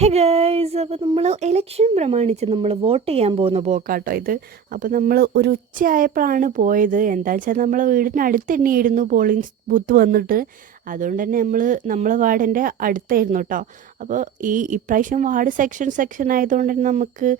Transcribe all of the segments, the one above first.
Hey guys, അപ്പോൾ നമ്മൾ election പ്രമാണിച്ച് നമ്മൾ വോട്ട് ചെയ്യാൻ പോകുന്ന പോക്കാട്ടോ ഇത്. അപ്പോൾ നമ്മൾ ഒരു ഉച്ചയായപ്പോഴാണ് പോയത്. എന്താ വെച്ചാൽ നമ്മളെ വീടിന് അടുത്ത് തന്നെയായിരുന്നു പോളിംഗ് ബൂത്ത് വന്നിട്ട്. അതുകൊണ്ട് തന്നെ നമ്മളെ വാർഡിൻ്റെ അടുത്തായിരുന്നു കേട്ടോ. അപ്പോൾ ഇപ്രാവശ്യം വാർഡ് സെക്ഷൻ ആയതുകൊണ്ട് തന്നെ നമുക്ക്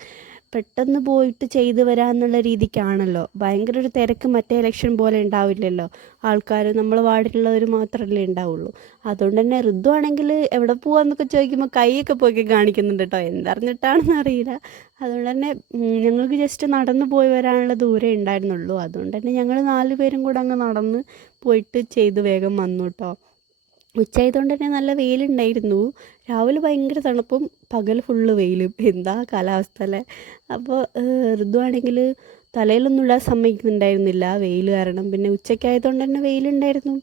പെട്ടെന്ന് പോയിട്ട് ചെയ്തു വരാമെന്നുള്ള രീതിക്കാണല്ലോ. ഭയങ്കര ഒരു തിരക്ക് മറ്റേ ഇലക്ഷൻ പോലെ ഉണ്ടാവില്ലല്ലോ. ആൾക്കാർ നമ്മളെ വാർഡിലുള്ളവർ മാത്രമല്ലേ ഉണ്ടാവുള്ളൂ. അതുകൊണ്ട് തന്നെ ഋതു ആണെങ്കിൽ എവിടെ പോവാന്നൊക്കെ ചോദിക്കുമ്പോൾ കൈയൊക്കെ പോയി കാണിക്കുന്നുണ്ട് കേട്ടോ. എന്തറിഞ്ഞിട്ടാണെന്ന് അറിയില്ല. അതുകൊണ്ട് തന്നെ ഞങ്ങൾക്ക് ജസ്റ്റ് നടന്നു പോയി വരാനുള്ള ദൂരേ ഉണ്ടായിരുന്നുള്ളൂ. അതുകൊണ്ട് തന്നെ ഞങ്ങൾ 4 പേരും കൂടെ അങ്ങ് നടന്ന് പോയിട്ട് ചെയ്ത് വേഗം വന്നു കേട്ടോ. ഉച്ചയായതുകൊണ്ട് തന്നെ നല്ല വെയിലുണ്ടായിരുന്നു. രാവിലെ ഭയങ്കര തണുപ്പും പകൽ ഫുള്ള് വെയിലും. എന്താ കാലാവസ്ഥ അല്ലേ. അപ്പോൾ ഋതു ആണെങ്കിൽ തലയിലൊന്നും ഇടാൻ സമ്മതിക്കുന്നുണ്ടായിരുന്നില്ല വെയിൽ കാരണം. പിന്നെ ഉച്ചയ്ക്കായതുകൊണ്ട് തന്നെ വെയിലുണ്ടായിരുന്നു.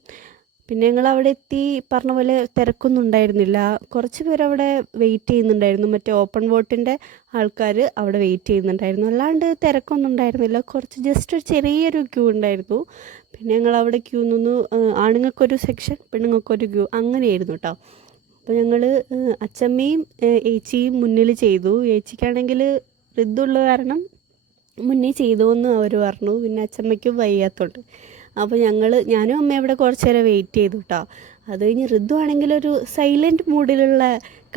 പിന്നെ ഞങ്ങൾ അവിടെ എത്തി, പറഞ്ഞ പോലെ തിരക്കൊന്നും ഉണ്ടായിരുന്നില്ല. കുറച്ച് പേരവിടെ വെയിറ്റ് ചെയ്യുന്നുണ്ടായിരുന്നു. മറ്റേ ഓപ്പൺ വോട്ടിൻ്റെ ആൾക്കാർ അവിടെ വെയിറ്റ് ചെയ്യുന്നുണ്ടായിരുന്നു. അല്ലാണ്ട് തിരക്കൊന്നും ഉണ്ടായിരുന്നില്ല. കുറച്ച് ജസ്റ്റ് ഒരു ചെറിയൊരു ക്യൂ ഉണ്ടായിരുന്നു. പിന്നെ ഞങ്ങൾ അവിടെ ക്യൂ നിന്നു. ആണുങ്ങൾക്കൊരു സെക്ഷൻ, പെണ്ണുങ്ങൾക്കൊരു ക്യൂ, അങ്ങനെയായിരുന്നു കേട്ടോ. അപ്പോൾ ഞങ്ങൾ അച്ചമ്മയും ഏച്ചിയും മുന്നിൽ ചെയ്തു. ഏച്ചിക്കാണെങ്കിൽ ഋതുള്ള കാരണം മുന്നേ ചെയ്തു എന്ന് അവർ പറഞ്ഞു. പിന്നെ അച്ചമ്മയ്ക്കും വയ്യാത്തോണ്ട്. അപ്പോൾ ഞാനും അമ്മയും അവിടെ കുറച്ച് നേരം വെയിറ്റ് ചെയ്തു കേട്ടോ. അത് കഴിഞ്ഞ് ഋതു ആണെങ്കിൽ ഒരു സൈലൻറ്റ് മൂഡിലുള്ള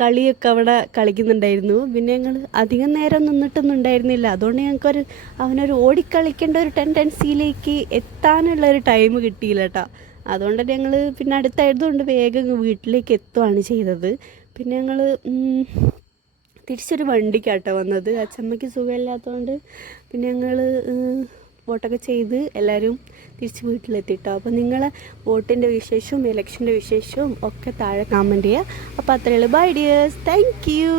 കളിയൊക്കെ അവിടെ കളിക്കുന്നുണ്ടായിരുന്നു. പിന്നെ ഞങ്ങൾ അധികം നേരം നിന്നിട്ടൊന്നും ഉണ്ടായിരുന്നില്ല. അതുകൊണ്ട് അവനൊരു ഓടിക്കളിക്കേണ്ട ഒരു ടെൻഡൻസിയിലേക്ക് എത്താനുള്ളൊരു ടൈം കിട്ടിയില്ല കേട്ടോ. അതുകൊണ്ട് ഞങ്ങൾ പിന്നെ അടുത്തായതുകൊണ്ട് വേഗം വീട്ടിലേക്ക് എത്തുകയാണ് ചെയ്തത്. പിന്നെ ഞങ്ങൾ തിരിച്ചൊരു വണ്ടിക്കാട്ടോ വന്നത്. അച്ചമ്മയ്ക്ക് സുഖമില്ലാത്തതുകൊണ്ട് പിന്നെ ഞങ്ങൾ വോട്ടൊക്കെ ചെയ്ത് എല്ലാവരും തിരിച്ച് വീട്ടിലെത്തിട്ടോ. അപ്പോൾ നിങ്ങളെ വോട്ടിൻ്റെ വിശേഷവും ഇലക്ഷൻ്റെ വിശേഷവും ഒക്കെ താഴെ കമൻറ്റ് ചെയ്യുക. അപ്പോൾ അത്രയുള്ളൂ. Bye dears, thank U.